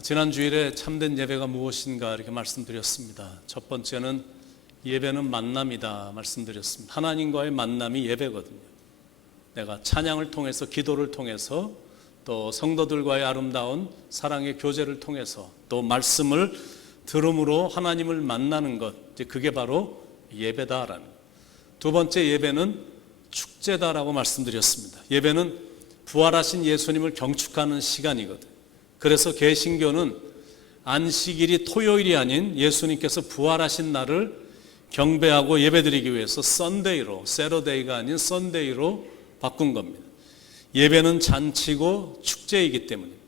지난 주일에 참된 예배가 무엇인가 이렇게 말씀드렸습니다. 첫 번째는 예배는 만남이다 말씀드렸습니다. 하나님과의 만남이 예배거든요. 내가 찬양을 통해서, 기도를 통해서, 또 성도들과의 아름다운 사랑의 교제를 통해서, 또 말씀을 들음으로 하나님을 만나는 것, 그게 바로 예배다라는 것. 두 번째, 예배는 축제다라고 말씀드렸습니다. 예배는 부활하신 예수님을 경축하는 시간이거든요. 그래서 개신교는 안식일이 토요일이 아닌 예수님께서 부활하신 날을 경배하고 예배드리기 위해서 썬데이로, 세러데이가 아닌 썬데이로 바꾼 겁니다. 예배는 잔치고 축제이기 때문입니다.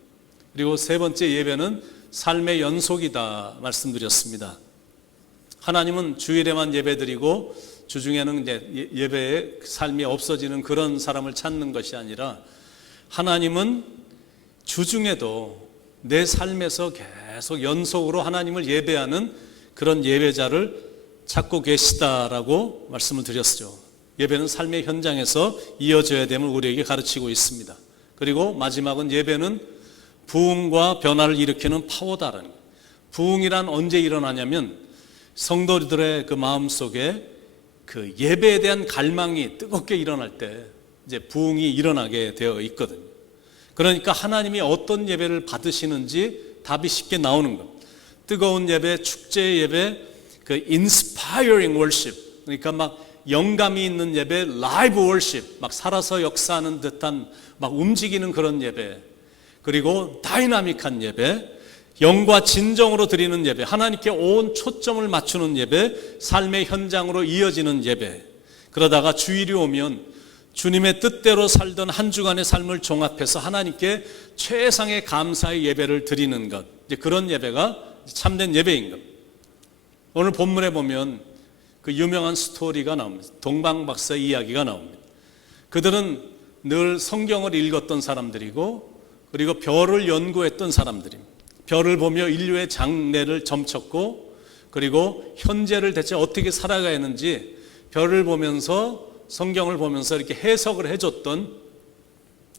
그리고 세 번째, 예배는 삶의 연속이다 말씀드렸습니다. 하나님은 주일에만 예배드리고 주중에는 이제 예배의 삶이 없어지는 그런 사람을 찾는 것이 아니라, 하나님은 주중에도 내 삶에서 계속 연속으로 하나님을 예배하는 그런 예배자를 찾고 계시다라고 말씀을 드렸죠. 예배는 삶의 현장에서 이어져야 됨을 우리에게 가르치고 있습니다. 그리고 마지막은 예배는 부흥과 변화를 일으키는 파워다라는 거예요. 부흥이란 언제 일어나냐면 성도들의 그 마음속에 그 예배에 대한 갈망이 뜨겁게 일어날 때 이제 부흥이 일어나게 되어 있거든요. 그러니까 하나님이 어떤 예배를 받으시는지 답이 쉽게 나오는 겁니다. 뜨거운 예배, 축제 예배, 그 inspiring worship, 그러니까 막 영감이 있는 예배, 라이브 worship, 막 살아서 역사하는 듯한 막 움직이는 그런 예배, 그리고 다이나믹한 예배, 영과 진정으로 드리는 예배, 하나님께 온 초점을 맞추는 예배, 삶의 현장으로 이어지는 예배. 그러다가 주일이 오면 주님의 뜻대로 살던 한 주간의 삶을 종합해서 하나님께 최상의 감사의 예배를 드리는 것, 이제 그런 예배가 참된 예배인 겁니다. 오늘 본문에 보면 그 유명한 스토리가 나옵니다. 동방박사 이야기가 나옵니다. 그들은 늘 성경을 읽었던 사람들이고, 그리고 별을 연구했던 사람들입니다. 별을 보며 인류의 장래를 점쳤고, 그리고 현재를 대체 어떻게 살아가야 하는지 별을 보면서, 성경을 보면서 이렇게 해석을 해줬던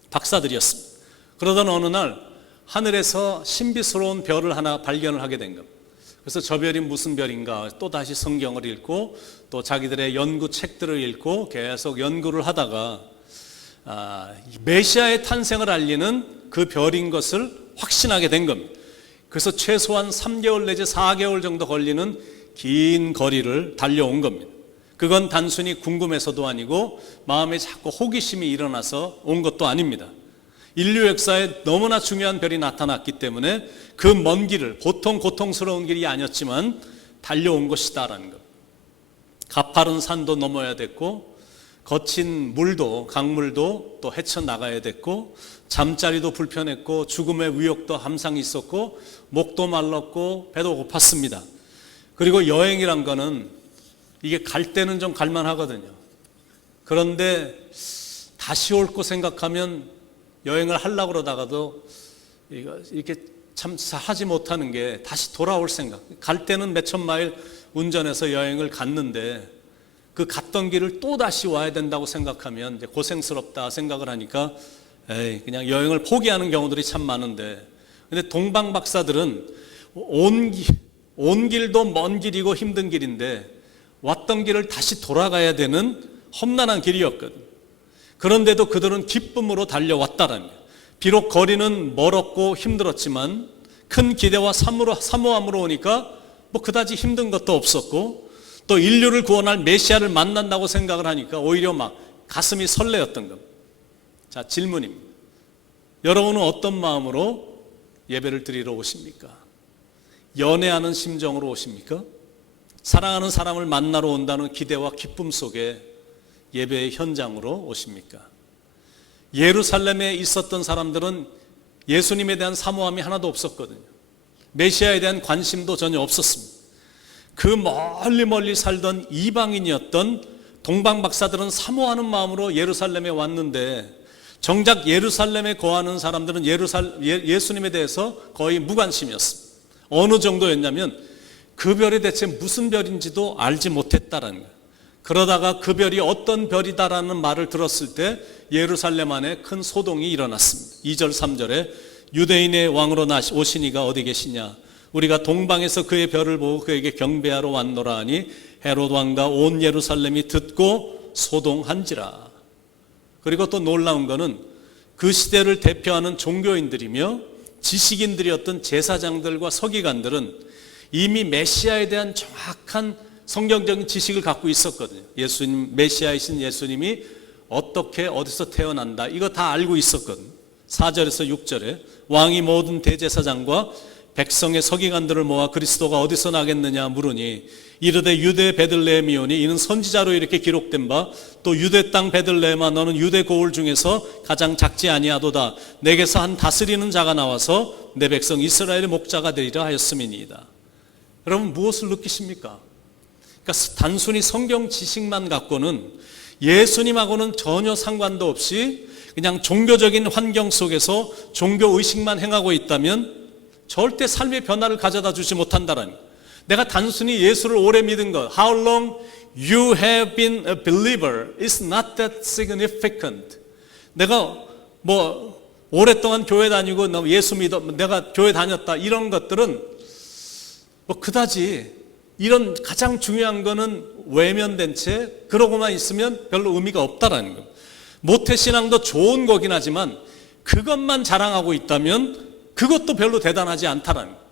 박사들이었습니다. 그러던 어느 날 하늘에서 신비스러운 별을 하나 발견을 하게 된 겁니다. 그래서 저 별이 무슨 별인가 또 다시 성경을 읽고 또 자기들의 연구 책들을 읽고 계속 연구를 하다가 메시아의 탄생을 알리는 그 별인 것을 확신하게 된 겁니다. 그래서 최소한 3개월 내지 4개월 정도 걸리는 긴 거리를 달려온 겁니다. 그건 단순히 궁금해서도 아니고 마음에 자꾸 호기심이 일어나서 온 것도 아닙니다. 인류 역사에 너무나 중요한 별이 나타났기 때문에 그 먼 길을, 보통 고통스러운 길이 아니었지만 달려온 것이다라는 것. 가파른 산도 넘어야 됐고, 거친 물도, 강물도 또 헤쳐나가야 됐고, 잠자리도 불편했고, 죽음의 위협도 함상 있었고, 목도 말랐고, 배도 고팠습니다. 그리고 여행이란 거는 이게 갈 때는 좀 갈만하거든요. 그런데 다시 올 거 생각하면 여행을 하려고 그러다가도 이렇게 참 하지 못하는 게 다시 돌아올 생각. 갈 때는 몇천 마일 운전해서 여행을 갔는데 그 갔던 길을 또 다시 와야 된다고 생각하면 이제 고생스럽다 생각을 하니까 그냥 여행을 포기하는 경우들이 참 많은데, 근데 동방 박사들은 온 길도 먼 길이고 힘든 길인데 왔던 길을 다시 돌아가야 되는 험난한 길이었거든. 그런데도 그들은 기쁨으로 달려왔다라는 거예요. 비록 거리는 멀었고 힘들었지만 큰 기대와 사모함으로 오니까 뭐 그다지 힘든 것도 없었고, 또 인류를 구원할 메시아를 만난다고 생각을 하니까 오히려 막 가슴이 설레었던 겁니다. 자, 질문입니다. 여러분은 어떤 마음으로 예배를 드리러 오십니까? 연애하는 심정으로 오십니까? 사랑하는 사람을 만나러 온다는 기대와 기쁨 속에 예배의 현장으로 오십니까? 예루살렘에 있었던 사람들은 예수님에 대한 사모함이 하나도 없었거든요. 메시아에 대한 관심도 전혀 없었습니다. 그 멀리 살던 이방인이었던 동방 박사들은 사모하는 마음으로 예루살렘에 왔는데, 정작 예루살렘에 거하는 사람들은 예수님에 대해서 거의 무관심이었습니다. 어느 정도였냐면 그 별이 대체 무슨 별인지도 알지 못했다라는 거예요. 그러다가 그 별이 어떤 별이다라는 말을 들었을 때 예루살렘 안에 큰 소동이 일어났습니다. 2절 3절에 유대인의 왕으로 오신 이가 어디 계시냐? 우리가 동방에서 그의 별을 보고 그에게 경배하러 왔노라 하니 헤롯 왕과 온 예루살렘이 듣고 소동한지라. 그리고 또 놀라운 거는 그 시대를 대표하는 종교인들이며 지식인들이었던 제사장들과 서기관들은 이미 메시아에 대한 정확한 성경적인 지식을 갖고 있었거든요. 예수님, 메시아이신 예수님이 어떻게 어디서 태어난다 이거 다 알고 있었거든요. 4절에서 6절에 왕이 모든 대제사장과 백성의 서기관들을 모아 그리스도가 어디서 나겠느냐 물으니 이르되 유대 베들레헴이오니 이는 선지자로 이렇게 기록된 바 또 유대 땅 베들레헴아 너는 유대 고을 중에서 가장 작지 아니하도다. 내게서 한 다스리는 자가 나와서 내 백성 이스라엘의 목자가 되리라 하였음이니이다. 여러분 무엇을 느끼십니까? 그러니까 단순히 성경 지식만 갖고는 예수님하고는 전혀 상관도 없이 그냥 종교적인 환경 속에서 종교 의식만 행하고 있다면 절대 삶의 변화를 가져다 주지 못한다라는 거예요. 내가 단순히 예수를 오래 믿은 것, How long you have been a believer is not that significant. 내가 뭐 오랫동안 교회 다니고 예수 믿어, 내가 교회 다녔다 이런 것들은 뭐 그다지 이런 가장 중요한 거는 외면된 채 그러고만 있으면 별로 의미가 없다라는 거예요. 모태신앙도 좋은 거긴 하지만 그것만 자랑하고 있다면 그것도 별로 대단하지 않다라는 거예요.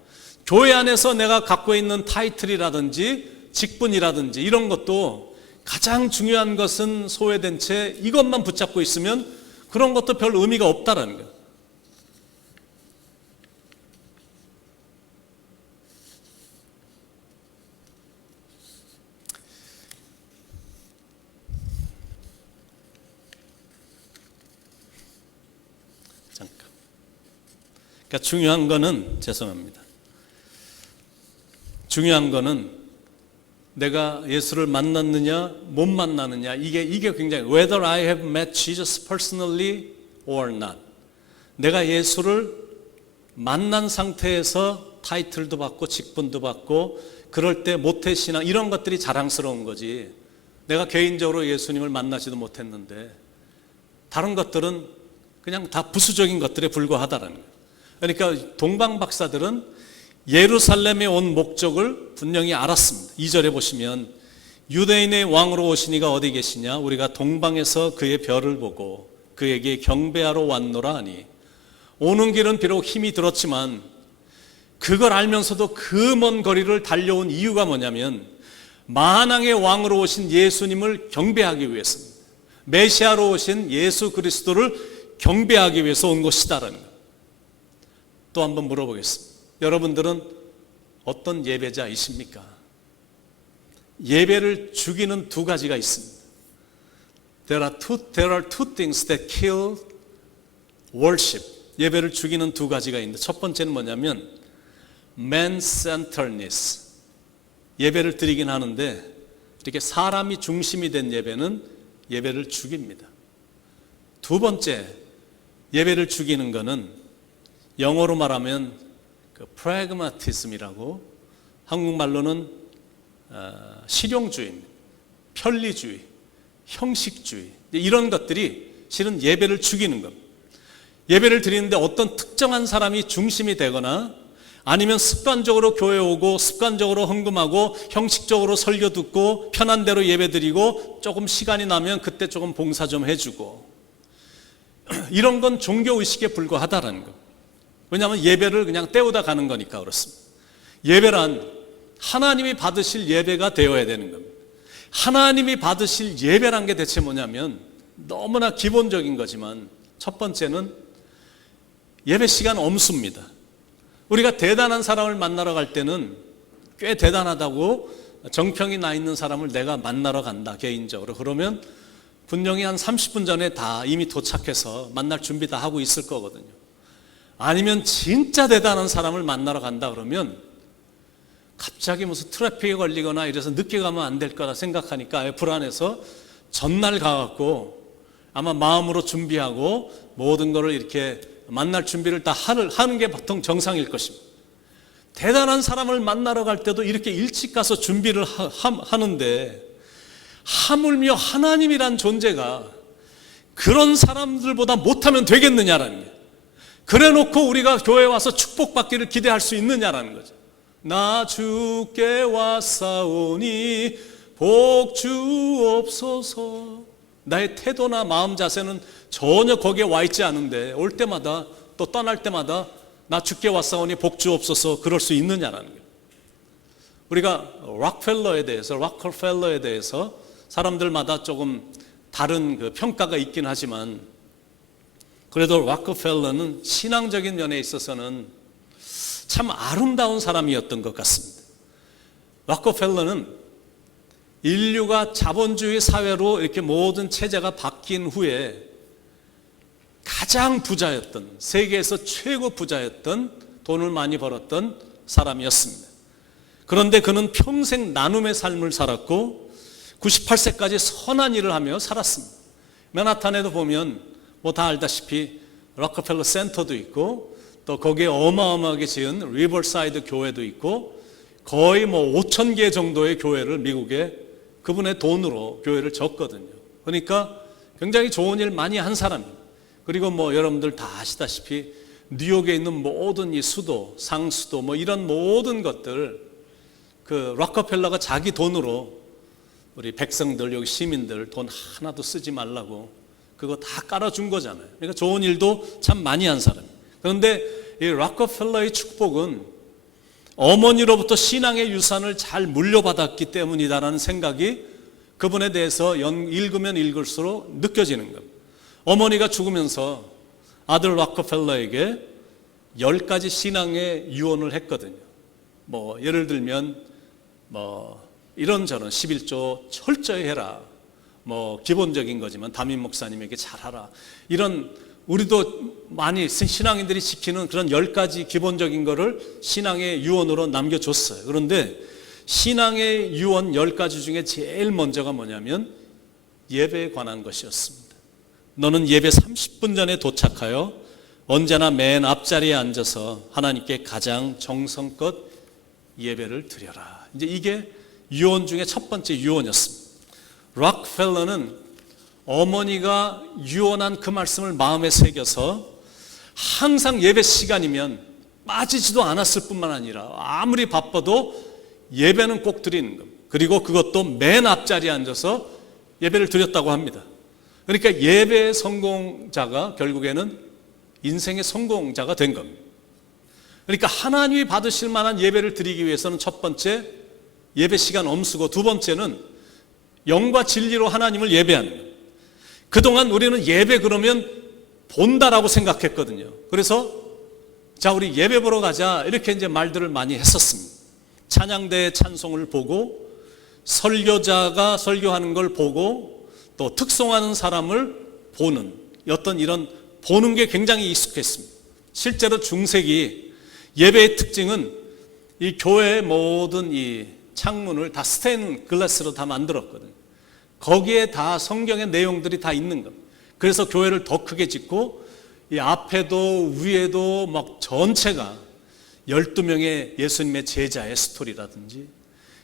교회 안에서 내가 갖고 있는 타이틀이라든지 직분이라든지 이런 것도 가장 중요한 것은 소외된 채 이것만 붙잡고 있으면 그런 것도 별 의미가 없다라는 거예요. 잠깐. 그러니까 중요한 거는 죄송합니다. 중요한 거는 내가 예수를 만났느냐 못 만나느냐 이게 굉장히 whether I have met Jesus personally or not. 내가 예수를 만난 상태에서 타이틀도 받고 직분도 받고 그럴 때 모태신앙 이런 것들이 자랑스러운 거지. 내가 개인적으로 예수님을 만나지도 못했는데 다른 것들은 그냥 다 부수적인 것들에 불과하다라는 거예요. 그러니까 동방 박사들은 예루살렘에 온 목적을 분명히 알았습니다. 2절에 보시면 유대인의 왕으로 오신 이가 어디 계시냐? 우리가 동방에서 그의 별을 보고 그에게 경배하러 왔노라 하니 오는 길은 비록 힘이 들었지만 그걸 알면서도 그 먼 거리를 달려온 이유가 뭐냐면 만왕의 왕으로 오신 예수님을 경배하기 위해서입니다. 메시아로 오신 예수 그리스도를 경배하기 위해서 온 것이다라는 것. 또 한번 물어보겠습니다. 여러분들은 어떤 예배자이십니까? 예배를 죽이는 두 가지가 있습니다. There are two things that kill worship. 예배를 죽이는 두 가지가 있는데 첫 번째는 뭐냐면 man-centeredness. 예배를 드리긴 하는데 이렇게 사람이 중심이 된 예배는 예배를 죽입니다. 두 번째 예배를 죽이는 것은 영어로 말하면 프래그마티즘이라고 한국말로는 실용주의, 편리주의, 형식주의 이런 것들이 실은 예배를 죽이는 겁니다. 예배를 드리는데 어떤 특정한 사람이 중심이 되거나 아니면 습관적으로 교회 오고 습관적으로 헌금하고 형식적으로 설교 듣고 편한 대로 예배 드리고 조금 시간이 나면 그때 조금 봉사 좀 해주고 이런 건 종교의식에 불과하다라는 거. 왜냐하면 예배를 그냥 때우다 가는 거니까 그렇습니다. 예배란 하나님이 받으실 예배가 되어야 되는 겁니다. 하나님이 받으실 예배란 게 대체 뭐냐면 너무나 기본적인 거지만 첫 번째는 예배 시간 엄수입니다. 우리가 대단한 사람을 만나러 갈 때는 꽤 대단하다고 정평이 나 있는 사람을 내가 만나러 간다 개인적으로. 그러면 분명히 한 30분 전에 다 이미 도착해서 만날 준비 다 하고 있을 거거든요. 아니면 진짜 대단한 사람을 만나러 간다 그러면 갑자기 무슨 트래픽에 걸리거나 이래서 늦게 가면 안 될 거라 생각하니까 불안해서 전날 가갖고 아마 마음으로 준비하고 모든 거를 이렇게 만날 준비를 다 하는 게 보통 정상일 것입니다. 대단한 사람을 만나러 갈 때도 이렇게 일찍 가서 준비를 하는데 하물며 하나님이란 존재가 그런 사람들보다 못하면 되겠느냐라는 거예요. 그래 놓고 우리가 교회에 와서 축복받기를 기대할 수 있느냐라는 거죠. 나 주께 왔사오니 복 주옵소서. 나의 태도나 마음 자세는 전혀 거기에 와 있지 않은데 올 때마다 또 떠날 때마다 나 주께 왔사오니 복 주옵소서 그럴 수 있느냐라는 거예요. 우리가 락펠러에 대해서 사람들마다 조금 다른 그 평가가 있긴 하지만 그래도 락펠러는 신앙적인 면에 있어서는 참 아름다운 사람이었던 것 같습니다. 락펠러는 인류가 자본주의 사회로 이렇게 모든 체제가 바뀐 후에 가장 부자였던, 세계에서 최고 부자였던, 돈을 많이 벌었던 사람이었습니다. 그런데 그는 평생 나눔의 삶을 살았고 98세까지 선한 일을 하며 살았습니다. 맨하탄에도 보면 뭐 다 알다시피 락펠러 센터도 있고 또 거기에 어마어마하게 지은 리버사이드 교회도 있고 거의 뭐 5,000개 정도의 교회를 미국에 그분의 돈으로 교회를 졌거든요. 그러니까 굉장히 좋은 일 많이 한 사람입니다. 그리고 뭐 여러분들 다 아시다시피 뉴욕에 있는 모든 이 수도, 상수도 뭐 이런 모든 것들 그 락펠러가 자기 돈으로 우리 백성들, 여기 시민들 돈 하나도 쓰지 말라고 그거 다 깔아준 거잖아요. 그러니까 좋은 일도 참 많이 한 사람. 그런데 이 락펠러의 축복은 어머니로부터 신앙의 유산을 잘 물려받았기 때문이다라는 생각이 그분에 대해서 읽으면 읽을수록 느껴지는 겁니다. 어머니가 죽으면서 아들 락펠러에게 10가지 신앙의 유언을 했거든요. 뭐 예를 들면 뭐 이런저런 11조 철저히 해라. 뭐 기본적인 거지만 담임 목사님에게 잘하라. 이런 우리도 많이 신앙인들이 지키는 그런 10가지 기본적인 거를 신앙의 유언으로 남겨줬어요. 그런데 신앙의 유언 10가지 중에 제일 먼저가 뭐냐면 예배에 관한 것이었습니다. 너는 예배 30분 전에 도착하여 언제나 맨 앞자리에 앉아서 하나님께 가장 정성껏 예배를 드려라. 이제 이게 유언 중에 첫 번째 유언이었습니다. 락펠러는 어머니가 유언한 그 말씀을 마음에 새겨서 항상 예배 시간이면 빠지지도 않았을 뿐만 아니라 아무리 바빠도 예배는 꼭 드리는 겁니다. 그리고 그것도 맨 앞자리에 앉아서 예배를 드렸다고 합니다. 그러니까 예배의 성공자가 결국에는 인생의 성공자가 된 겁니다. 그러니까 하나님이 받으실 만한 예배를 드리기 위해서는 첫 번째 예배 시간 엄수고 두 번째는 영과 진리로 하나님을 예배하는 거예요. 그동안 우리는 예배 그러면 본다라고 생각했거든요. 그래서 자 우리 예배 보러 가자 이렇게 이제 말들을 많이 했었습니다. 찬양대의 찬송을 보고 설교자가 설교하는 걸 보고 또 특송하는 사람을 보는 어떤 이런 보는 게 굉장히 익숙했습니다. 실제로 중세기 예배의 특징은 이 교회의 모든 이 창문을 다 스테인 글라스로 다 만들었거든요. 거기에 다 성경의 내용들이 다 있는 겁니다. 그래서 교회를 더 크게 짓고 이 앞에도 위에도 막 전체가 12명의 예수님의 제자의 스토리라든지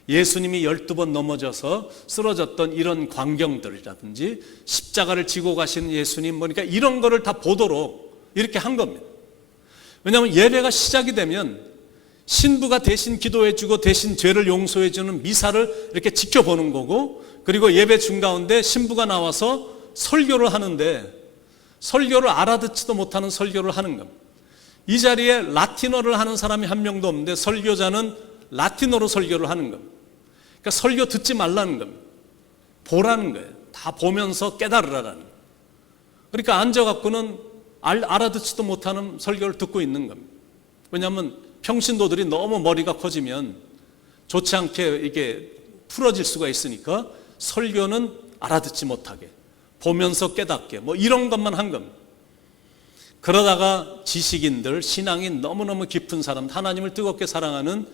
예수님이 12번 넘어져서 쓰러졌던 이런 광경들이라든지 십자가를 지고 가시는 예수님 그러니까 이런 거를 다 보도록 이렇게 한 겁니다. 왜냐하면 예배가 시작이 되면 신부가 대신 기도해주고 대신 죄를 용서해주는 미사를 이렇게 지켜보는 거고 그리고 예배 중가운데 신부가 나와서 설교를 하는데 설교를 알아듣지도 못하는 설교를 하는 겁니다. 이 자리에 라틴어를 하는 사람이 한 명도 없는데 설교자는 라틴어로 설교를 하는 겁니다. 그러니까 설교 듣지 말라는 겁니다. 보라는 거예요. 다 보면서 깨달으라는 거예요. 그러니까 앉아갖고는 알아듣지도 못하는 설교를 듣고 있는 겁니다. 왜냐하면 평신도들이 너무 머리가 커지면 좋지 않게 이게 풀어질 수가 있으니까 설교는 알아듣지 못하게 보면서 깨닫게 뭐 이런 것만 한 겁니다. 그러다가 지식인들 신앙이 너무너무 깊은 사람 하나님을 뜨겁게 사랑하는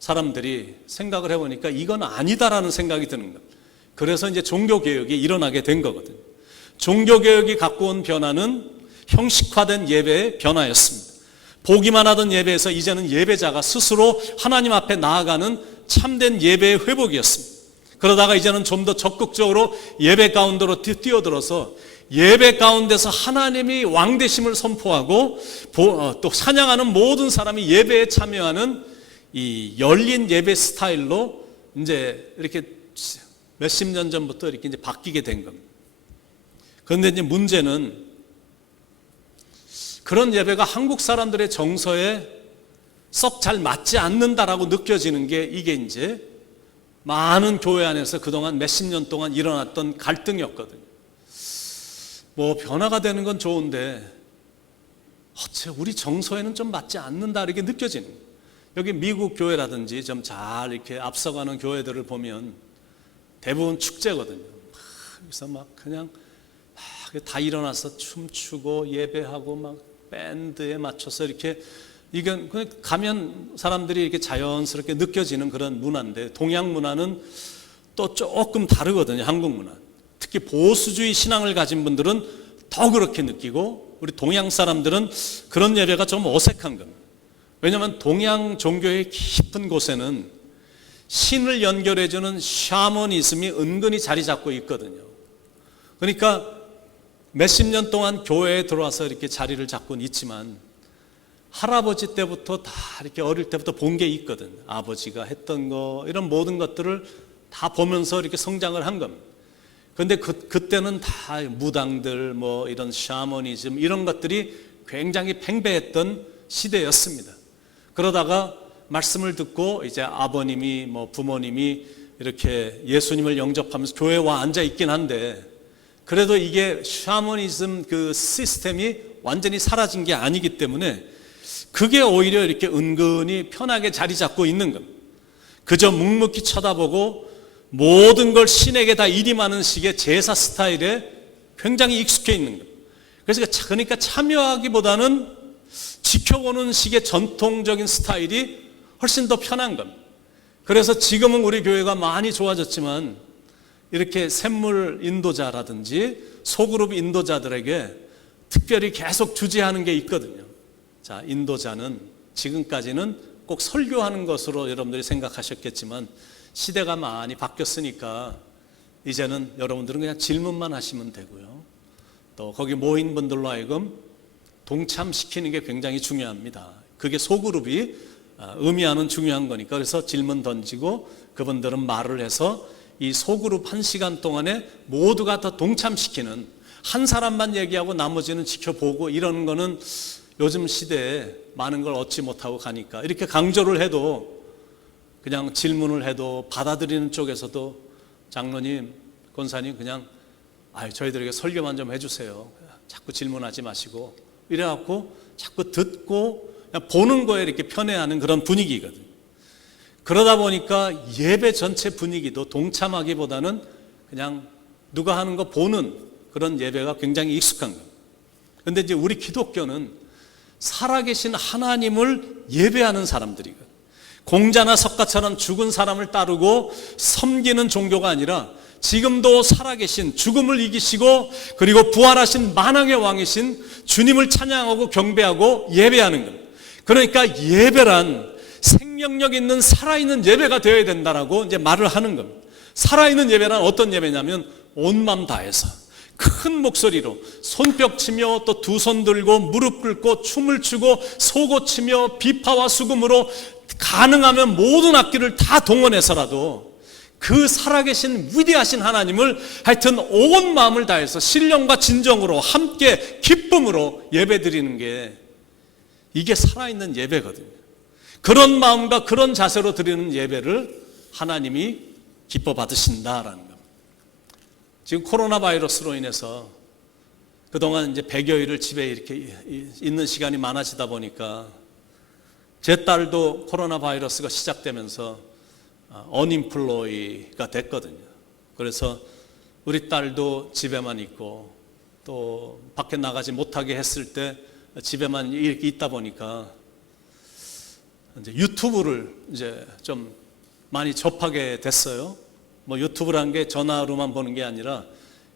사람들이 생각을 해보니까 이건 아니다라는 생각이 드는 겁니다. 그래서 이제 종교개혁이 일어나게 된 거거든요. 종교개혁이 갖고 온 변화는 형식화된 예배의 변화였습니다. 보기만 하던 예배에서 이제는 예배자가 스스로 하나님 앞에 나아가는 참된 예배의 회복이었습니다. 그러다가 이제는 좀 더 적극적으로 예배 가운데로 뛰어들어서 예배 가운데서 하나님이 왕되심을 선포하고 또 찬양하는 모든 사람이 예배에 참여하는 이 열린 예배 스타일로 이제 이렇게 몇십 년 전부터 이렇게 이제 바뀌게 된 겁니다. 그런데 이제 문제는 그런 예배가 한국 사람들의 정서에 썩 잘 맞지 않는다라고 느껴지는 게 이게 이제 많은 교회 안에서 그동안 몇십 년 동안 일어났던 갈등이었거든요. 뭐 변화가 되는 건 좋은데 어째 우리 정서에는 좀 맞지 않는다 이렇게 느껴지는 거예요. 여기 미국 교회라든지 좀 잘 이렇게 앞서가는 교회들을 보면 대부분 축제거든요. 그래서 막 그냥 다 일어나서 춤추고 예배하고 막 밴드에 맞춰서 이렇게 이건 가면 사람들이 이렇게 자연스럽게 느껴지는 그런 문화인데 동양 문화는 또 조금 다르거든요. 한국 문화. 특히 보수주의 신앙을 가진 분들은 더 그렇게 느끼고 우리 동양 사람들은 그런 예배가 좀 어색한 겁니다. 왜냐하면 동양 종교의 깊은 곳에는 신을 연결해주는 샤머니즘이 은근히 자리 잡고 있거든요. 그러니까 몇십 년 동안 교회에 들어와서 이렇게 자리를 잡고는 있지만 할아버지 때부터 다 이렇게 어릴 때부터 본 게 있거든. 아버지가 했던 거 이런 모든 것들을 다 보면서 이렇게 성장을 한 겁니다. 그런데 그때는 다 무당들 뭐 이런 샤머니즘 이런 것들이 굉장히 팽배했던 시대였습니다. 그러다가 말씀을 듣고 이제 아버님이 뭐 부모님이 이렇게 예수님을 영접하면서 교회에 와 앉아 있긴 한데 그래도 이게 샤머니즘 그 시스템이 완전히 사라진 게 아니기 때문에 그게 오히려 이렇게 은근히 편하게 자리 잡고 있는 겁니다. 그저 묵묵히 쳐다보고 모든 걸 신에게 다 일임하는 식의 제사 스타일에 굉장히 익숙해 있는 겁니다. 그래서 그러니까 참여하기보다는 지켜보는 식의 전통적인 스타일이 훨씬 더 편한 겁니다. 그래서 지금은 우리 교회가 많이 좋아졌지만 이렇게 샘물 인도자라든지 소그룹 인도자들에게 특별히 계속 주재하는 게 있거든요. 자, 인도자는 지금까지는 꼭 설교하는 것으로 여러분들이 생각하셨겠지만 시대가 많이 바뀌었으니까 이제는 여러분들은 그냥 질문만 하시면 되고요. 또 거기 모인 분들로 하여금 동참시키는 게 굉장히 중요합니다. 그게 소그룹이 의미하는 중요한 거니까 그래서 질문 던지고 그분들은 말을 해서 이 소그룹 1시간 동안에 모두가 다 동참시키는 한 사람만 얘기하고 나머지는 지켜보고 이러는 거는 요즘 시대에 많은 걸 얻지 못하고 가니까 이렇게 강조를 해도 그냥 질문을 해도 받아들이는 쪽에서도 장로님, 권사님 그냥 저희들에게 설교만 좀 해주세요. 자꾸 질문하지 마시고 이래갖고 자꾸 듣고 그냥 보는 거에 이렇게 편애하는 그런 분위기거든요. 그러다 보니까 예배 전체 분위기도 동참하기보다는 그냥 누가 하는 거 보는 그런 예배가 굉장히 익숙한 거예요. 그런데 이제 우리 기독교는 살아계신 하나님을 예배하는 사람들이거든요. 공자나 석가처럼 죽은 사람을 따르고 섬기는 종교가 아니라 지금도 살아계신 죽음을 이기시고 그리고 부활하신 만왕의 왕이신 주님을 찬양하고 경배하고 예배하는 겁니다. 그러니까 예배란 생명력 있는 살아있는 예배가 되어야 된다라고 이제 말을 하는 겁니다. 살아있는 예배란 어떤 예배냐면 온 마음 다해서 큰 목소리로 손뼉 치며 또 두 손 들고 무릎 꿇고 춤을 추고 소고 치며 비파와 수금으로 가능하면 모든 악기를 다 동원해서라도 그 살아계신 위대하신 하나님을 하여튼 온 마음을 다해서 신령과 진정으로 함께 기쁨으로 예배드리는 게 이게 살아있는 예배거든요. 그런 마음과 그런 자세로 드리는 예배를 하나님이 기뻐 받으신다라는 겁니다. 지금 코로나 바이러스로 인해서 그동안 이제 100여일을 집에 이렇게 있는 시간이 많아지다 보니까 제 딸도 코로나 바이러스가 시작되면서 언임플로이가 됐거든요. 그래서 우리 딸도 집에만 있고 또 밖에 나가지 못하게 했을 때 집에만 이렇게 있다 보니까 이제 유튜브를 이제 좀 많이 접하게 됐어요. 뭐 유튜브란 게 전화로만 보는 게 아니라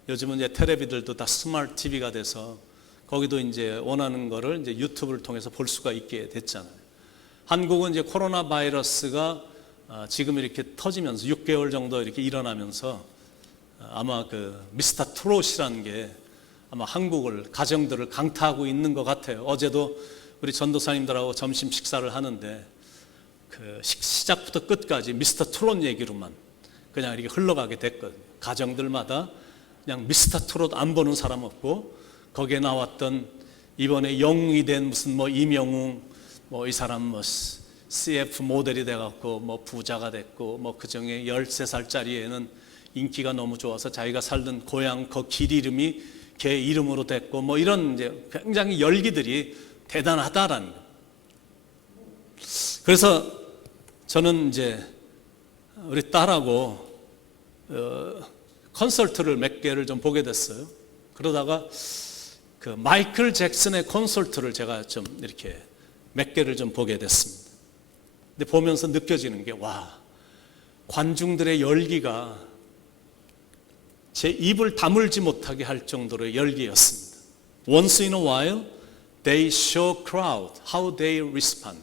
요즘은 이제 텔레비들도 다 스마트 TV가 돼서 거기도 이제 원하는 거를 이제 유튜브를 통해서 볼 수가 있게 됐잖아요. 한국은 이제 코로나 바이러스가 지금 이렇게 터지면서 6개월 정도 이렇게 일어나면서 아마 그 미스터 트롯이라는 게 아마 한국을, 가정들을 강타하고 있는 것 같아요. 어제도 우리 전도사님들하고 점심 식사를 하는데 그 시작부터 끝까지 미스터 트롯 얘기로만 그냥 이렇게 흘러가게 됐거든요. 가정들마다 그냥 미스터 트롯 안 보는 사람 없고, 거기에 나왔던 이번에 영웅이 된 무슨 뭐 이명웅, 뭐 이 사람 뭐 CF 모델이 돼갖고 뭐 부자가 됐고, 뭐 그중에 13살짜리 애는 인기가 너무 좋아서 자기가 살던 고향 그 길 이름이 걔 이름으로 됐고, 뭐 이런 이제 굉장히 열기들이 대단하다라는 거. 그래서 저는 이제 우리 딸하고 콘서트를 몇 개를 좀 보게 됐어요. 그러다가 그 마이클 잭슨의 콘서트를 제가 좀 이렇게 몇 개를 좀 보게 됐습니다. 근데 보면서 느껴지는 게, 와, 관중들의 열기가 제 입을 다물지 못하게 할 정도의 열기였습니다. Once in a while, they show crowd how they respond.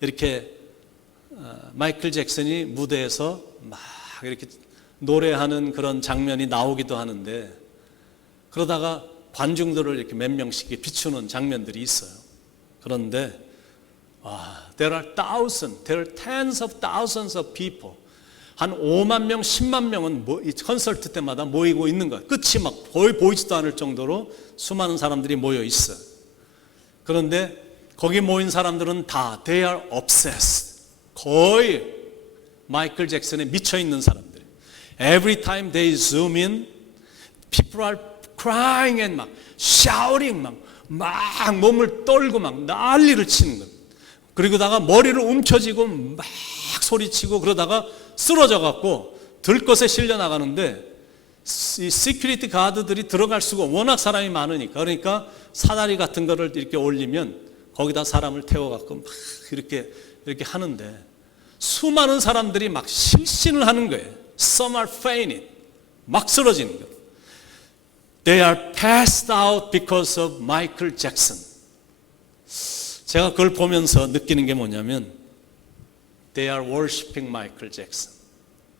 이렇게 마이클 잭슨이 무대에서 막 이렇게 노래하는 그런 장면이 나오기도 하는데, 그러다가 관중들을 이렇게 몇 명씩 비추는 장면들이 있어요. 그런데 there are thousands, there are tens of thousands of people. 한 5만 명, 10만 명은 이 콘서트 때마다 모이고 있는 거예요. 끝이 막 거의 보이지도 않을 정도로 수많은 사람들이 모여 있어요. 그런데 거기 모인 사람들은 다 they are obsessed. 거의 마이클 잭슨에 미쳐 있는 사람들. Every time they zoom in, people are crying and 막 shouting, 막 몸을 떨고 막 난리를 치는 거예요. 그리고다가 머리를 움켜쥐고 막 소리치고 그러다가 쓰러져 갖고 들것에 실려 나가는데, 이 시큐리티 가드들이 들어갈 수가, 워낙 사람이 많으니까, 그러니까 사다리 같은 거를 이렇게 올리면 거기다 사람을 태워 갖고 막 이렇게 하는데, 수많은 사람들이 막 실신을 하는 거예요. Some are fainting, 막 쓰러지는 거예요. They are passed out because of Michael Jackson. 제가 그걸 보면서 느끼는 게 뭐냐면, They are worshiping Michael Jackson.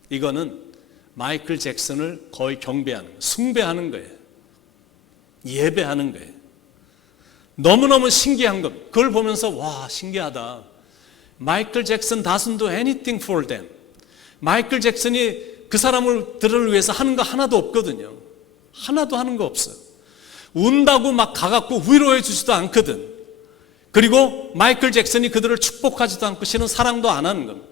이거는 마이클 잭슨을 거의 경배하는 거예요. 숭배하는 거예요. 예배하는 거예요. 너무너무 신기한 겁니다. 그걸 보면서 와, 신기하다. 마이클 잭슨 doesn't do anything for them. 마이클 잭슨이 그 사람들을 위해서 하는 거 하나도 없거든요. 하나도 하는 거 없어요. 운다고 막 가갖고 위로해 주지도 않거든. 그리고 마이클 잭슨이 그들을 축복하지도 않고 실은 사랑도 안 하는 겁니다.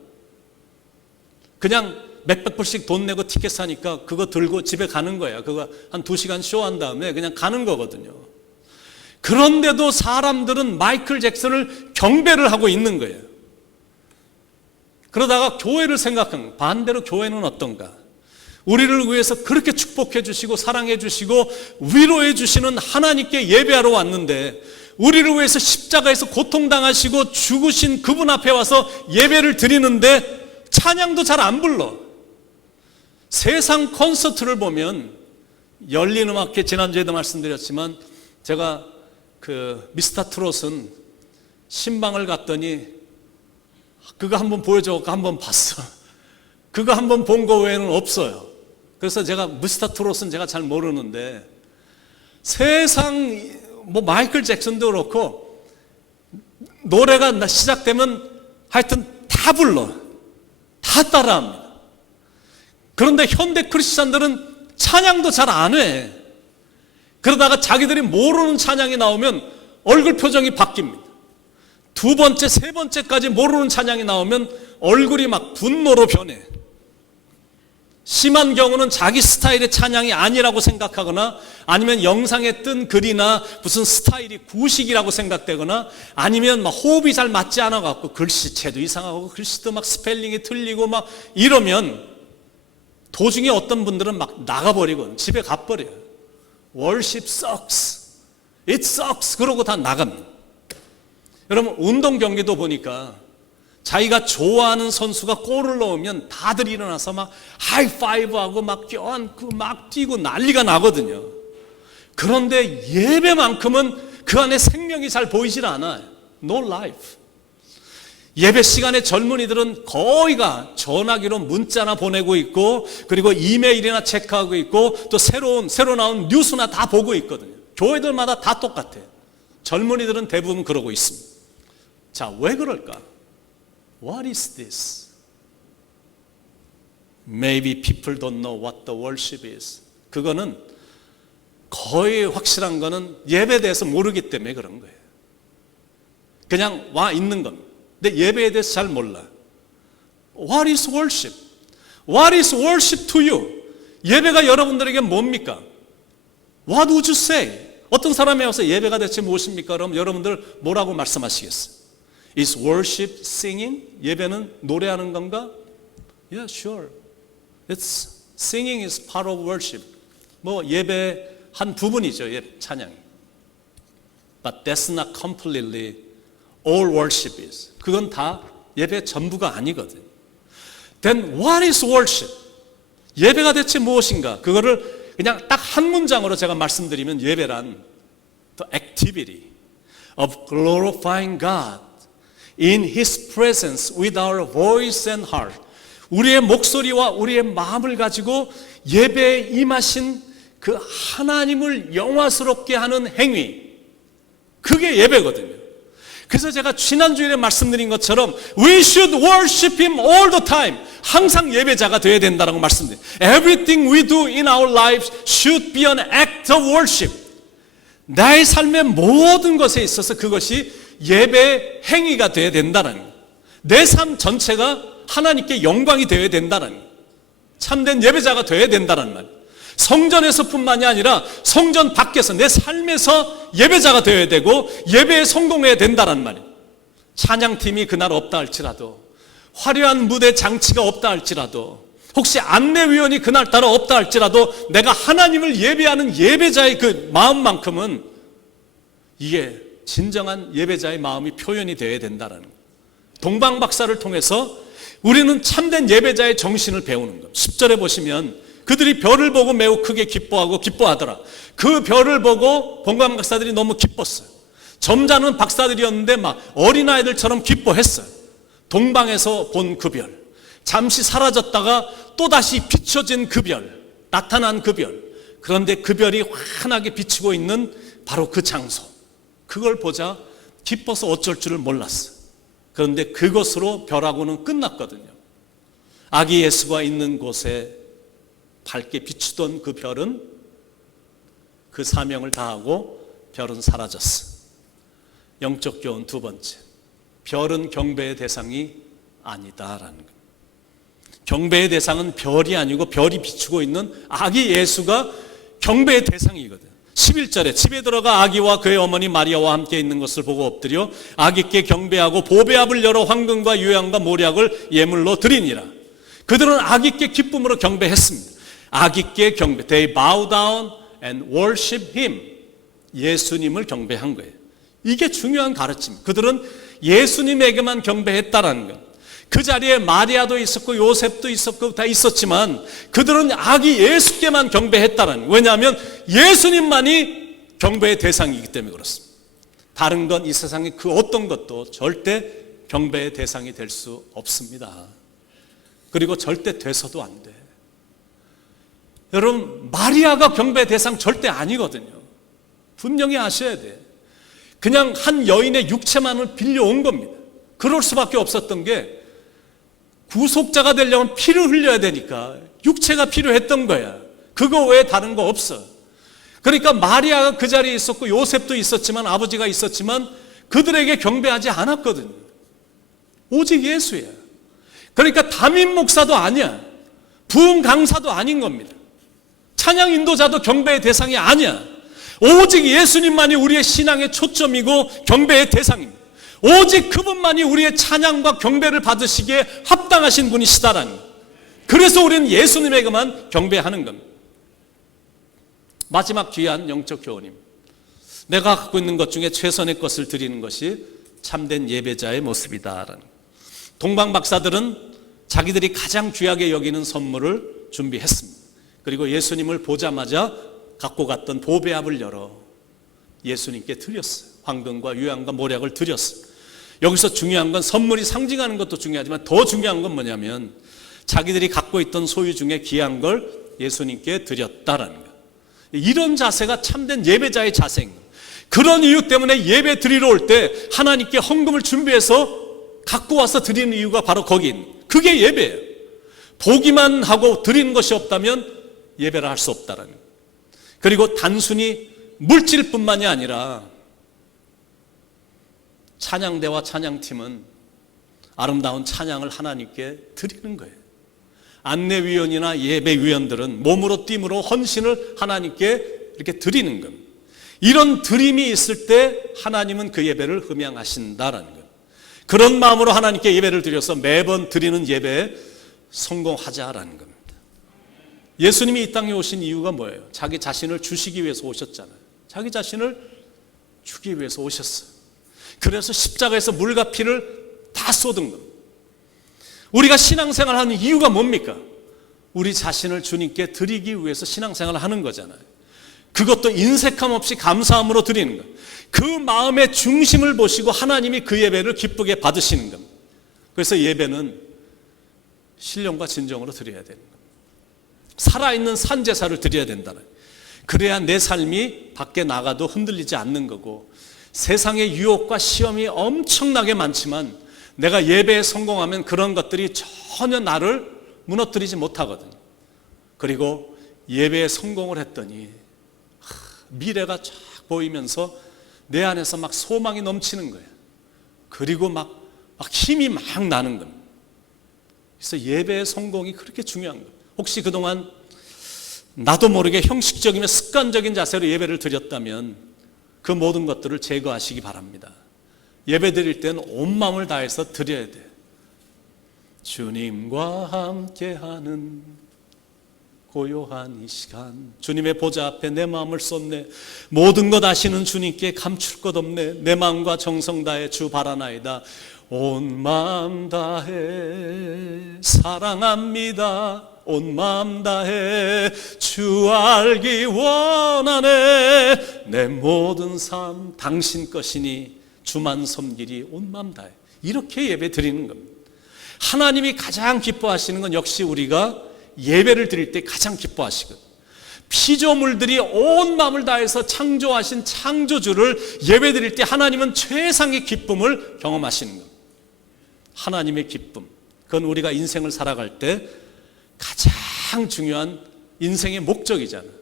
그냥 몇백 불씩 돈 내고 티켓 사니까 그거 들고 집에 가는 거예요. 그거 한 2시간 쇼한 다음에 그냥 가는 거거든요. 그런데도 사람들은 마이클 잭슨을 경배를 하고 있는 거예요. 그러다가 교회를 생각하는, 반대로 교회는 어떤가? 우리를 위해서 그렇게 축복해 주시고 사랑해 주시고 위로해 주시는 하나님께 예배하러 왔는데, 우리를 위해서 십자가에서 고통당하시고 죽으신 그분 앞에 와서 예배를 드리는데 찬양도 잘 안 불러. 세상 콘서트를 보면, 열린 음악회 지난주에도 말씀드렸지만, 제가 그 미스터 트롯은 신방을 갔더니 그거 한번 보여줘서 한번 봤어. 그거 한번 본 거 외에는 없어요. 그래서 제가 미스터 트롯은 제가 잘 모르는데, 세상 뭐 마이클 잭슨도 그렇고 노래가 시작되면 하여튼 다 불러, 다 따라합니다. 그런데 현대 크리스찬들은 찬양도 잘 안 해. 그러다가 자기들이 모르는 찬양이 나오면 얼굴 표정이 바뀝니다. 2번째, 3번째까지 모르는 찬양이 나오면 얼굴이 막 분노로 변해. 심한 경우는 자기 스타일의 찬양이 아니라고 생각하거나, 아니면 영상에 뜬 글이나 무슨 스타일이 구식이라고 생각되거나, 아니면 막 호흡이 잘 맞지 않아 갖고 글씨체도 이상하고 글씨도 막 스펠링이 틀리고 막 이러면 도중에 어떤 분들은 막 나가버리고 집에 가버려요. Worship sucks, it sucks 그러고 다 나갑니다. 여러분, 운동 경기도 보니까 자기가 좋아하는 선수가 골을 넣으면 다들 일어나서 막 하이파이브하고 막 껴안고 막 뛰고 난리가 나거든요. 그런데 예배만큼은 그 안에 생명이 잘 보이질 않아요. No life. 예배 시간에 젊은이들은 거의가 전화기로 문자나 보내고 있고, 그리고 이메일이나 체크하고 있고, 또 새로 나온 뉴스나 다 보고 있거든요. 교회들마다 다 똑같아요. 젊은이들은 대부분 그러고 있습니다. 자, 왜 그럴까? What is this? Maybe people don't know what the worship is. 그거는 거의 확실한 거는 예배에 대해서 모르기 때문에 그런 거예요. 그냥 와 있는 겁니다. 근데 예배에 대해서 잘 몰라. What is worship? What is worship to you? 예배가 여러분들에게 뭡니까? What would you say? 어떤 사람이 와서 예배가 대체 무엇입니까? 그럼 여러분들 뭐라고 말씀하시겠어요? Is worship singing? 예배는 노래하는 건가? Yeah, sure. Singing is part of worship. 뭐 예배 한 부분이죠, 찬양이. But that's not completely all worship is. 그건 다 예배 전부가 아니거든요. Then what is worship? 예배가 대체 무엇인가? 그거를 그냥 딱 한 문장으로 제가 말씀드리면 예배란 the activity of glorifying God in His presence with our voice and heart. 우리의 목소리와 우리의 마음을 가지고 예배에 임하신 그 하나님을 영화스럽게 하는 행위, 그게 예배거든요. 그래서 제가 지난주에 말씀드린 것처럼 We should worship Him all the time. 항상 예배자가 되어야 된다고 말씀드려요. Everything we do in our lives should be an act of worship. 나의 삶의 모든 것에 있어서 그것이 예배 행위가 되어야 된다는 거예요. 내 삶 전체가 하나님께 영광이 되어야 된다는 거예요. 참된 예배자가 되어야 된다는 말이에요. 성전에서뿐만이 아니라 성전 밖에서 내 삶에서 예배자가 되어야 되고 예배에 성공해야 된다는 말이에요. 찬양팀이 그날 없다 할지라도, 화려한 무대 장치가 없다 할지라도, 혹시 안내위원이 그날따라 없다 할지라도 내가 하나님을 예배하는 예배자의 그 마음만큼은 이게 진정한 예배자의 마음이 표현이 되어야 된다는 거예요. 동방박사를 통해서 우리는 참된 예배자의 정신을 배우는 거예요. 10절에 보시면 그들이 별을 보고 매우 크게 기뻐하더라. 그 별을 보고 동방 박사들이 너무 기뻤어요. 점잖은 박사들이었는데 막 어린아이들처럼 기뻐했어요. 동방에서 본 그 별, 잠시 사라졌다가 또다시 비춰진 그 별, 나타난 그 별. 그런데 그 별이 환하게 비치고 있는 바로 그 장소, 그걸 보자 기뻐서 어쩔 줄을 몰랐어요. 그런데 그것으로 별하고는 끝났거든요. 아기 예수가 있는 곳에 밝게 비추던 그 별은 그 사명을 다하고 별은 사라졌어. 영적 교훈 두 번째, 별은 경배의 대상이 아니다라는 것. 경배의 대상은 별이 아니고 별이 비추고 있는 아기 예수가 경배의 대상이거든. 11절에 집에 들어가 아기와 그의 어머니 마리아와 함께 있는 것을 보고 엎드려 아기께 경배하고 보배압을 열어 황금과 유향과 모략을 예물로 드리니라. 그들은 아기께 기쁨으로 경배했습니다. 아기께 경배, they bow down and worship him. 예수님을 경배한 거예요. 이게 중요한 가르침. 그들은 예수님에게만 경배했다라는 것. 그 자리에 마리아도 있었고 요셉도 있었고 다 있었지만 그들은 아기 예수께만 경배했다라는 거예요. 왜냐하면 예수님만이 경배의 대상이기 때문에 그렇습니다. 다른 건 이 세상의 그 어떤 것도 절대 경배의 대상이 될 수 없습니다. 그리고 절대 돼서도 안 돼. 여러분, 마리아가 경배의 대상 절대 아니거든요. 분명히 아셔야 돼. 그냥 한 여인의 육체만을 빌려온 겁니다. 그럴 수밖에 없었던 게 구속자가 되려면 피를 흘려야 되니까 육체가 필요했던 거야. 그거 외에 다른 거 없어. 그러니까 마리아가 그 자리에 있었고 요셉도 있었지만 아버지가 있었지만 그들에게 경배하지 않았거든요. 오직 예수야. 그러니까 담임 목사도 아니야. 부흥 강사도 아닌 겁니다. 찬양 인도자도 경배의 대상이 아니야. 오직 예수님만이 우리의 신앙의 초점이고 경배의 대상입니다. 오직 그분만이 우리의 찬양과 경배를 받으시기에 합당하신 분이시다라는 거예요. 그래서 우리는 예수님에게만 경배하는 겁니다. 마지막 귀한 영적 교훈입니다. 내가 갖고 있는 것 중에 최선의 것을 드리는 것이 참된 예배자의 모습이다라는 거예요. 동방 박사들은 자기들이 가장 귀하게 여기는 선물을 준비했습니다. 그리고 예수님을 보자마자 갖고 갔던 보배압을 열어 예수님께 드렸어요. 황금과 유향과 모략을 드렸어요. 여기서 중요한 건 선물이 상징하는 것도 중요하지만 더 중요한 건 뭐냐면 자기들이 갖고 있던 소유 중에 귀한 걸 예수님께 드렸다라는 거예요. 이런 자세가 참된 예배자의 자세인 거예요. 그런 이유 때문에 예배 드리러 올 때 하나님께 헌금을 준비해서 갖고 와서 드리는 이유가 바로 거기 있는 거예요. 그게 예배예요. 보기만 하고 드리는 것이 없다면 예배를 할 수 없다라는 거예요. 그리고 단순히 물질뿐만이 아니라 찬양대와 찬양팀은 아름다운 찬양을 하나님께 드리는 거예요. 안내위원이나 예배위원들은 몸으로 띠므로 헌신을 하나님께 이렇게 드리는 겁니다. 이런 드림이 있을 때 하나님은 그 예배를 흠양하신다라는 거예요. 그런 마음으로 하나님께 예배를 드려서 매번 드리는 예배에 성공하자라는 겁니다. 예수님이 이 땅에 오신 이유가 뭐예요? 자기 자신을 주시기 위해서 오셨잖아요. 자기 자신을 주기 위해서 오셨어요. 그래서 십자가에서 물과 피를 다 쏟은 겁니다. 우리가 신앙생활을 하는 이유가 뭡니까? 우리 자신을 주님께 드리기 위해서 신앙생활을 하는 거잖아요. 그것도 인색함 없이 감사함으로 드리는 것. 그 마음의 중심을 보시고 하나님이 그 예배를 기쁘게 받으시는 겁니다. 그래서 예배는 신령과 진정으로 드려야 되는 겁니다. 살아있는 산제사를 드려야 된다는 거예요. 그래야 내 삶이 밖에 나가도 흔들리지 않는 거고, 세상의 유혹과 시험이 엄청나게 많지만 내가 예배에 성공하면 그런 것들이 전혀 나를 무너뜨리지 못하거든요. 그리고 예배에 성공을 했더니 미래가 쫙 보이면서 내 안에서 막 소망이 넘치는 거예요. 그리고 막 힘이 막 나는 겁니다. 그래서 예배의 성공이 그렇게 중요한 거예요. 혹시 그동안 나도 모르게 형식적이며 습관적인 자세로 예배를 드렸다면 그 모든 것들을 제거하시기 바랍니다. 예배 드릴 때는 온 마음을 다해서 드려야 돼요. 주님과 함께하는 고요한 이 시간, 주님의 보좌 앞에 내 마음을 쏟네. 모든 것 아시는 주님께 감출 것 없네. 내 마음과 정성 다해 주 바라나이다. 온 마음 다해 사랑합니다. 온 마음 다해 주 알기 원하네. 내 모든 삶 당신 것이니 주만 섬기리. 온 마음 다해. 이렇게 예배 드리는 겁니다. 하나님이 가장 기뻐하시는 건 역시 우리가 예배를 드릴 때 가장 기뻐하시거든요. 피조물들이 온 마음을 다해서 창조하신 창조주를 예배 드릴 때 하나님은 최상의 기쁨을 경험하시는 겁니다. 하나님의 기쁨, 그건 우리가 인생을 살아갈 때 가장 중요한 인생의 목적이잖아요.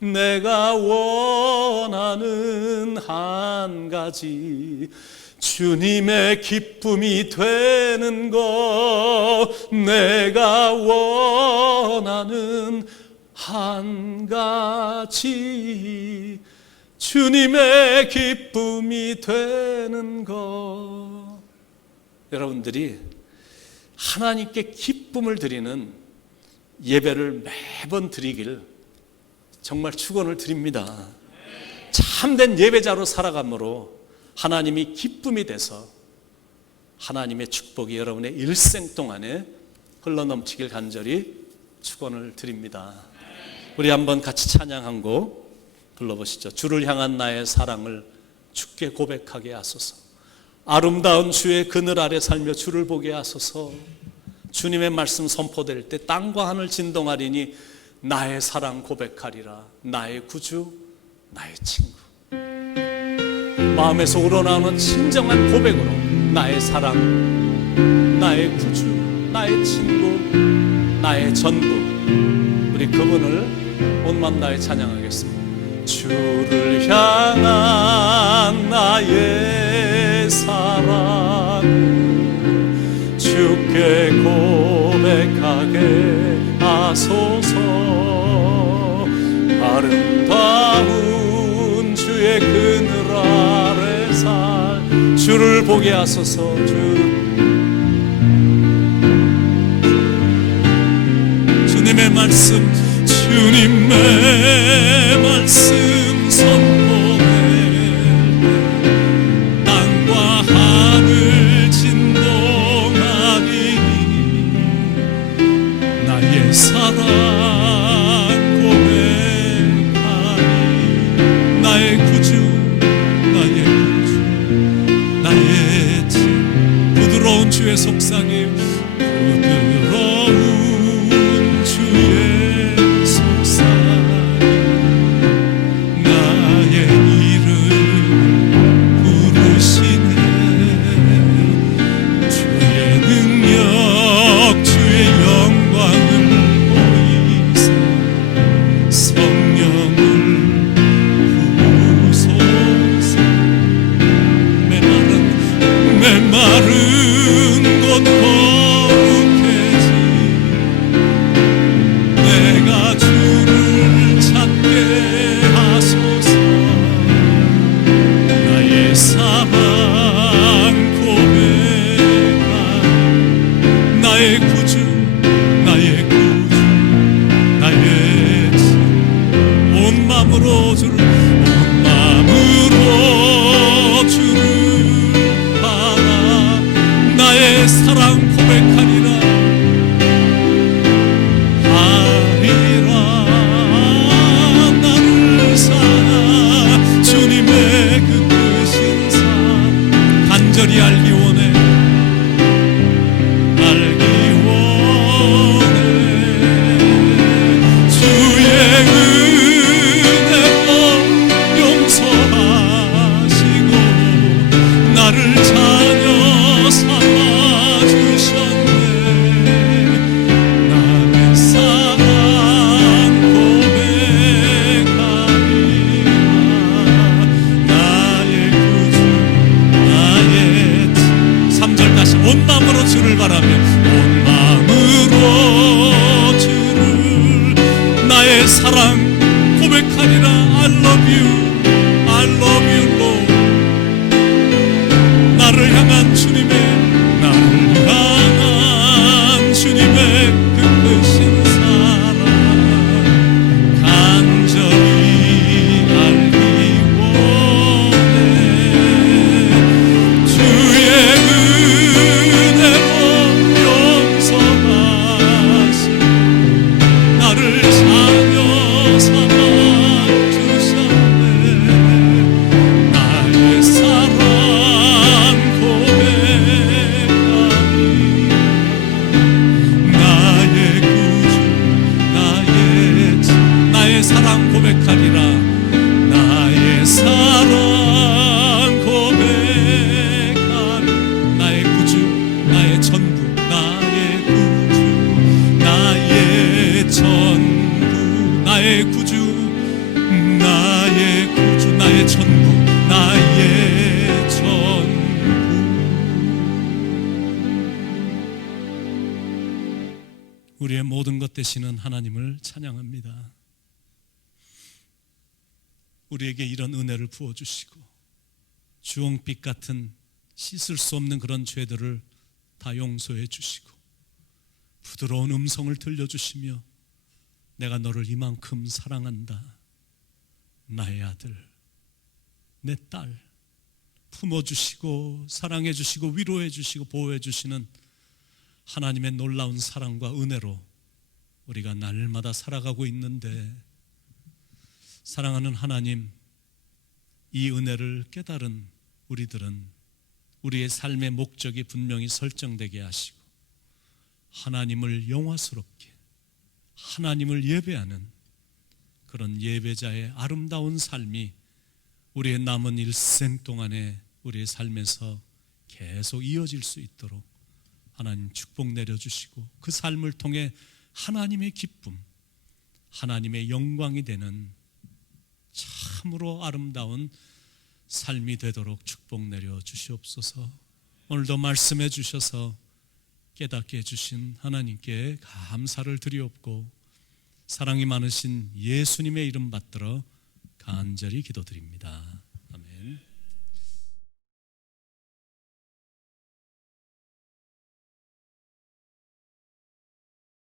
내가 원하는 한 가지, 주님의 기쁨이 되는 것. 내가 원하는 한 가지, 주님의 기쁨이 되는 것. 여러분들이 하나님께 기쁨을 드리는 예배를 매번 드리길 정말 축원을 드립니다. 참된 예배자로 살아감으로 하나님이 기쁨이 돼서 하나님의 축복이 여러분의 일생 동안에 흘러넘치길 간절히 축원을 드립니다. 우리 한번 같이 찬양 한 곡 불러보시죠. 주를 향한 나의 사랑을 주께 고백하게 하소서. 아름다운 주의 그늘 아래 살며 주를 보게 하소서. 주님의 말씀 선포될 때 땅과 하늘 진동하리니 나의 사랑 고백하리라. 나의 구주, 나의 친구. 마음에서 우러나오는 진정한 고백으로 나의 사랑, 나의 구주, 나의 친구, 나의 전부, 우리 그분을 온 마음 다해 찬양하겠습니다. 주를 향한 나의 사랑 주께 고백하게 하소서. 아름다운 주의 그늘 아래 살 주를 보게 하소서. 주님의 말씀, 주님의 말씀 선포될 때 땅과 하늘 진동하리니 나의 사랑 고백하니 나의 구주, 나의 구주, 나의 속삭임 부드러운 주의 속삭임 나의 이름 부르시네 주의 능력 주의 영광을 보이사 성령을 부으소서 메마른 곳 거룩해지 내가 주를 찾게 하소서 나의 사랑 고백하 나의 구주 나의 구주 나의 주 온 마음으로 주를 온 마음으로 주를 바라 나의 사랑 고백하리라 하리라 나를 사랑 주님의 그 크신 사랑 간절히 알기 원해 알기 원해 주의 은혜로 용서하시고 나를 자녀 삼아주셨네 나의 사랑 고백하리라 나의 구주 나의 주 3절 다시 온 마음으로 주를 바라며 온 마음으로 주를 나의 사랑 고백하리라 I love you I love you Lord 나를 향한 주님의 그 크신 사랑 간절히 알기 원해 주의 은혜로 용서하시고 나를 자녀 삼아 주셨네 나의 사랑 사랑 고백하리라 나의 사랑 고백하리 나의 구주 나의 전부 나의 구주 나의 전부 나의 구주 나의 구주 나의 전부 나의 전부 우리의 모든 것 되시는 하나님을 찬양합니다. 우리에게 이런 은혜를 부어주시고 주홍빛 같은 씻을 수 없는 그런 죄들을 다 용서해 주시고 부드러운 음성을 들려주시며 내가 너를 이만큼 사랑한다 나의 아들 내 딸 품어주시고 사랑해주시고 위로해주시고 보호해주시는 하나님의 놀라운 사랑과 은혜로 우리가 날마다 살아가고 있는데 사랑하는 하나님, 이 은혜를 깨달은 우리들은 우리의 삶의 목적이 분명히 설정되게 하시고 하나님을 영화스럽게 하나님을 예배하는 그런 예배자의 아름다운 삶이 우리의 남은 일생 동안에 우리의 삶에서 계속 이어질 수 있도록 하나님 축복 내려주시고 그 삶을 통해 하나님의 기쁨, 하나님의 영광이 되는 참으로 아름다운 삶이 되도록 축복 내려 주시옵소서. 오늘도 말씀해 주셔서 깨닫게 해주신 하나님께 감사를 드리옵고 사랑이 많으신 예수님의 이름 받들어 간절히 기도드립니다.